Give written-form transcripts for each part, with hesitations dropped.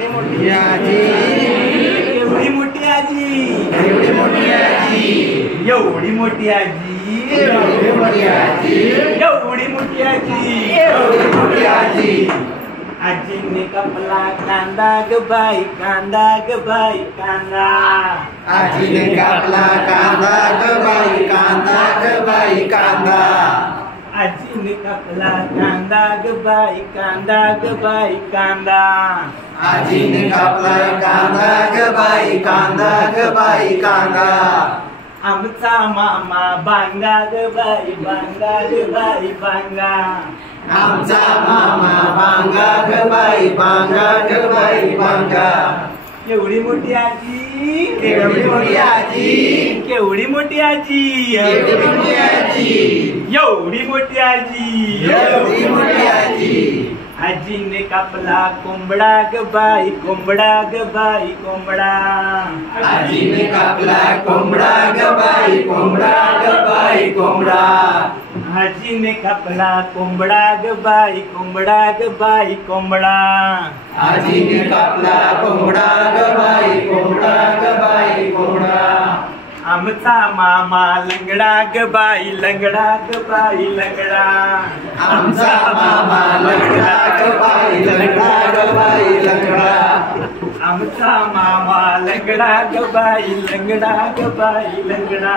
एवढी मोठी आजी, एवढी मोठी आजी, एवढी मोठी आजी, एवढी मोठी आजी, एवढी मोठी आजी, एवढी मोठी आजी, एवढी मोठी आजी. आजीने कापला कांदा ग बाई, कांदा ग बाई, कांदा. आजीने कापला कांदा ग बाई, कांदा ग बाई, कांदा. आजीने कापला कांदा ग बाई, कांदा ग बाई, कांदा. आजीने कापला कांदा ग बाई, कांदा ग बाई, कांदा. आमचा मामा बांगा ग बाई, बांगा ग बाई, बांगा. आमचा मामा बांगा ग बाई, बांगा ग बाई, बांगा. एवढी मोठी आजी, एवढी मोठी आजी, केवढी मोठी आजी, एवढी मोठी आजी, एवढी मोठी आजी, एवढी मोठी आजी. आजीने कापला कोंबडा ग बाई, कोंबडा ग बाई, कोंबडा. आजीने कापला कोंबडा ग बाई, कोंबडा ग बाई, कोंबडा. आजीने कापला कोंबडा ग बाई, कोंबडा ग बाई, कोंबडा. आजीने कापला कोंबडा ग बाई, कोंबडा ग बाई, कोंबडा. आमचा मामा लंगडा ग बाई, लंगडा ग बाई, लंगडा. आमचा मामा लंगडा ग बाई, लंगडा ग बाई, लंगडा. आमचा मामा लंगडा ग बाई, लंगडा ग बाई, लंगडा.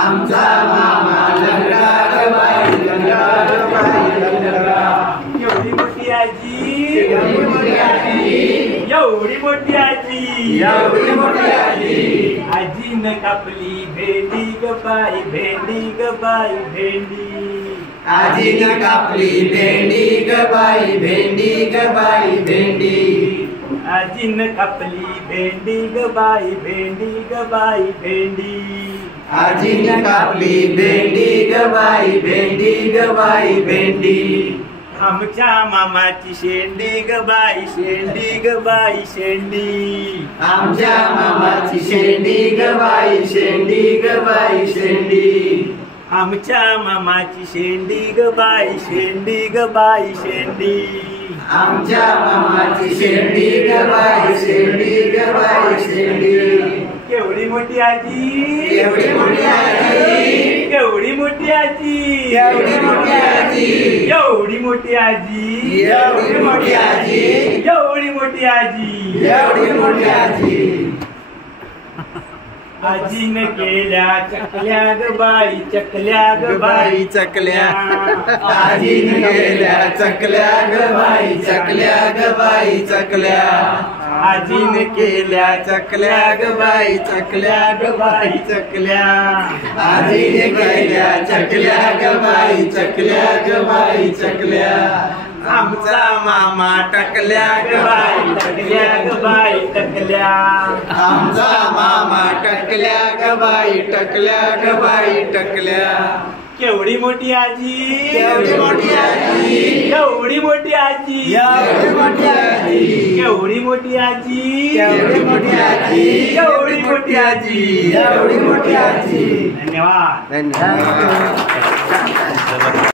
आमचा मामा लंगडा ग बाई, लंगडा ग बाई, लंगडा. एवढी मोठी आजी, एवढी मोठी आजी, एवढी मोठी आजी, एवढी मोठी आजी. आजीने कापली भेंडी ग बाई, भेंडी ग बाई, भेंडी. आजीने कापली भेंडी ग बाई, भेंडी ग बाई, भेंडी. आजीने कापली भेंडी ग बाई, भेंडी ग बाई, भेंडी. आजीने कापली भेंडी ग बाई, भेंडी ग बाई, भेंडी. आमच्या मामाची शेंडी ग बाई, शेंडी ग बाई, शेंडी. आमच्या मामाची शेंडी ग बाई, शेंडी ग बाई, शेंडी. आमच्या मामाची शेंडी ग बाई, शेंडी ग बाई, शेंडी. आमच्या मामाची शेंडी ग बाई, शेंडी ग बाई, शेंडी. केवढी मोठी आजी, एवढी मोठी आजी, केवढी मोठी आजी, एवढी मोठी आजी, एवढी मोठी आजी, एवढी मोठी आजी, एवढी मोठी आजी. एवढी मोठी आजी. आजीने केल्या चकल्या ग बाई, चकल्या ग बाई, चकल्या. आजीने केल्या चकल्या ग बाई, चकल्या ग बाई, चकल्या. आजीने केल्या चकल्या ग बाई, चकल्या ग बाई, चकल्या. आजीने केल्या चकल्या ग बाई, चकल्या ग बाई, चकल्या. आमचा मामा टकल्या ग बाई, टकल्या ग बाई, टकल्या. आमचा मामा टकल्या ग बाई, टकल्या ग बाई, टकल्या. केवढी मोठी आजी, एवढी मोठी आजी, एवढी मोठी आजी, एवढी मोठी आजी, एवढी मोठी आजी, एवढी मोठी आजी, एवढी मोठी आजी, एवढी मोठी आजी. धन्यवाद. धन्यवाद.